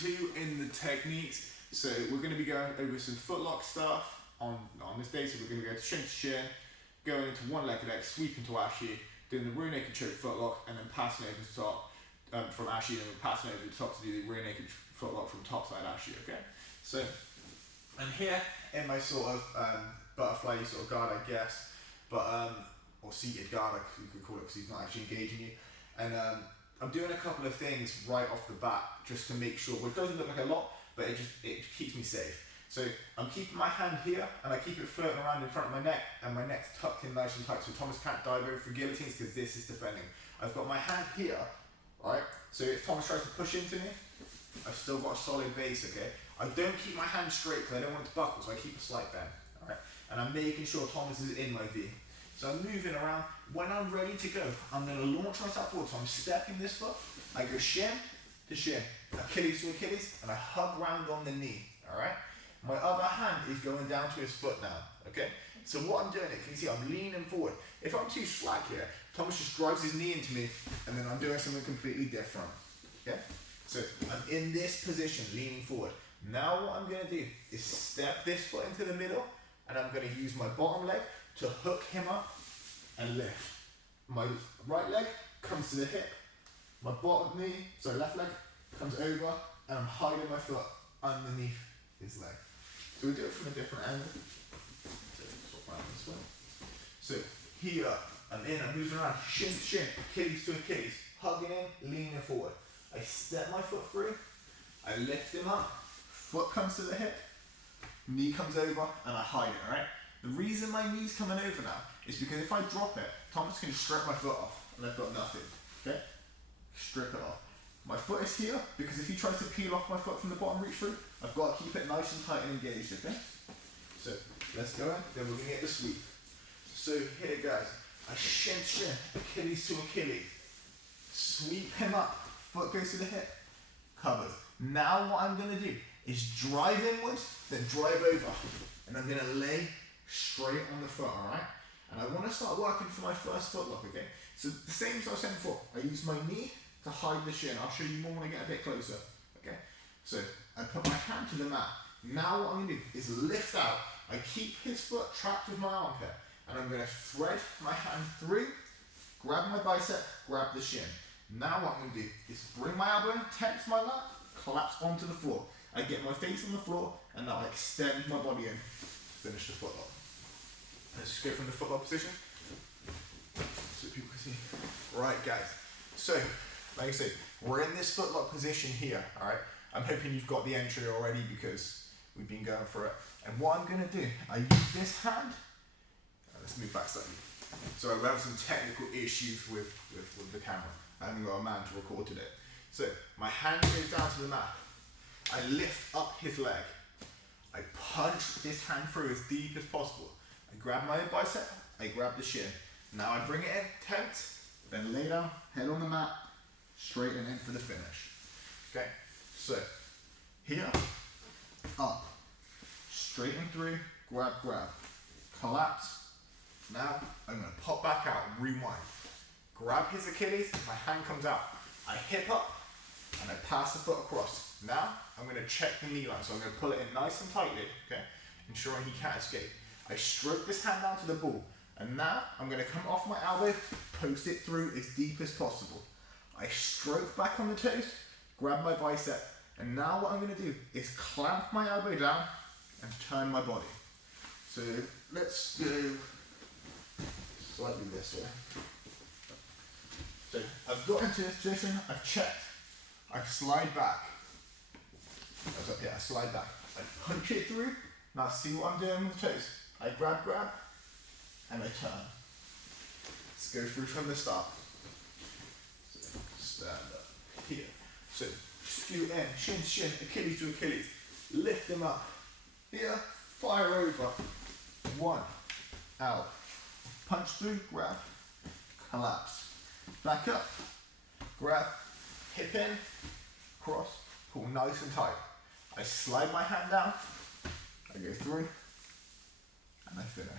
2 in the techniques. So we're going to be going over some footlock stuff on this day. So we're going to go to shin, going into one leg, sweep into ashi, doing the rear naked choke footlock, and then passing over the top from ashi, and then we're passing over the top to do the rear naked footlock from topside ashi. Okay. So I'm here in my sort of butterfly sort of guard, I guess, but or seated guard, you could call it, because he's not actually engaging you. And I'm doing a couple of things right off the bat just to make sure, which doesn't look like a lot, but it keeps me safe. So I'm keeping my hand here, and I keep it floating around in front of my neck, and my neck's tucked in nice and tight, so Thomas can't dive over for guillotines because this is defending. I've got my hand here, right? So if Thomas tries to push into me, I've still got a solid base, okay? I don't keep my hand straight because I don't want it to buckle, so I keep a slight bend, all right? And I'm making sure Thomas is in my V. So I'm moving around. When I'm ready to go, I'm going to launch myself forward. So I'm stepping this foot. I go shin to shin, Achilles to Achilles, and I hug round on the knee, all right? My other hand is going down to his foot now, okay? So what I'm doing, can you see I'm leaning forward. If I'm too slack here, Thomas just drives his knee into me, and then I'm doing something completely different, okay? So I'm in this position, leaning forward. Now what I'm going to do is step this foot into the middle, and I'm going to use my bottom leg to hook him up and lift. My right leg comes to the hip, my left leg comes over, and I'm hiding my foot underneath his leg. So we do it from a different angle. So here, I'm moving around, shin to shin, Achilles to Achilles, hugging in, leaning forward. I step my foot through, I lift him up, foot comes to the hip, knee comes over, and I hide it, alright? The reason my knee's coming over now is because if I drop it, Thomas can strip my foot off, and I've got nothing, okay? Strip it off. My foot is here, because if he tries to peel off my foot from the bottom reach through, I've got to keep it nice and tight and engaged, okay? So, let's go in, then we're going to get the sweep. So, here guys, I shin, Achilles to Achilles. Sweep him up, foot goes to the hip, covers. Now what I'm going to do is drive inwards, then drive over. And I'm going to lay straight on the foot, alright? And I want to start working for my first footlock, okay? So the same as I was saying before, I use my knee to hide the shin. I'll show you more when I get a bit closer, okay? So I put my hand to the mat. Now what I'm going to do is lift out. I keep his foot trapped with my armpit. And I'm going to thread my hand through, grab my bicep, grab the shin. Now what I'm going to do is bring my elbow in, tense my lat, collapse onto the floor. I get my face on the floor, and now I extend my body in. Finish the footlock. Let's just go from the footlock position so people can see. Right, guys. So, like I said, we're in this footlock position here, alright? I'm hoping you've got the entry already because we've been going for it. And what I'm going to do, I use this hand. Let's move back slightly. So we're having some technical issues with the camera. I haven't got a man to record today. So, my hand goes down to the mat. I lift up his leg. I punch this hand through as deep as possible. I grab my own bicep, I grab the shin. Now I bring it in, tense, then lay down, head on the mat, straighten in for the finish. Okay, so here, up, straighten through, grab, collapse. Now I'm going to pop back out, rewind. Grab his Achilles, my hand comes out. I hip up, and I pass the foot across. Now, I'm going to check the knee line, so I'm going to pull it in nice and tightly, okay, ensuring he can't escape. I stroke this hand down to the ball, and now I'm going to come off my elbow, post it through as deep as possible. I stroke back on the toes, grab my bicep, and now what I'm going to do is clamp my elbow down and turn my body. So let's go slightly this way. So I've got into this position, I've checked, I slide back. I slide back. I punch it through. Now see what I'm doing with the toes. I grab, and I turn. Let's go through from the start. So stand up here. So scoot in, shin, Achilles to Achilles. Lift them up. Here, fire over. 1, out. Punch through, grab, collapse. Back up, grab, hip in, cross, pull nice and tight. I slide my hand down, I go through, and I finish.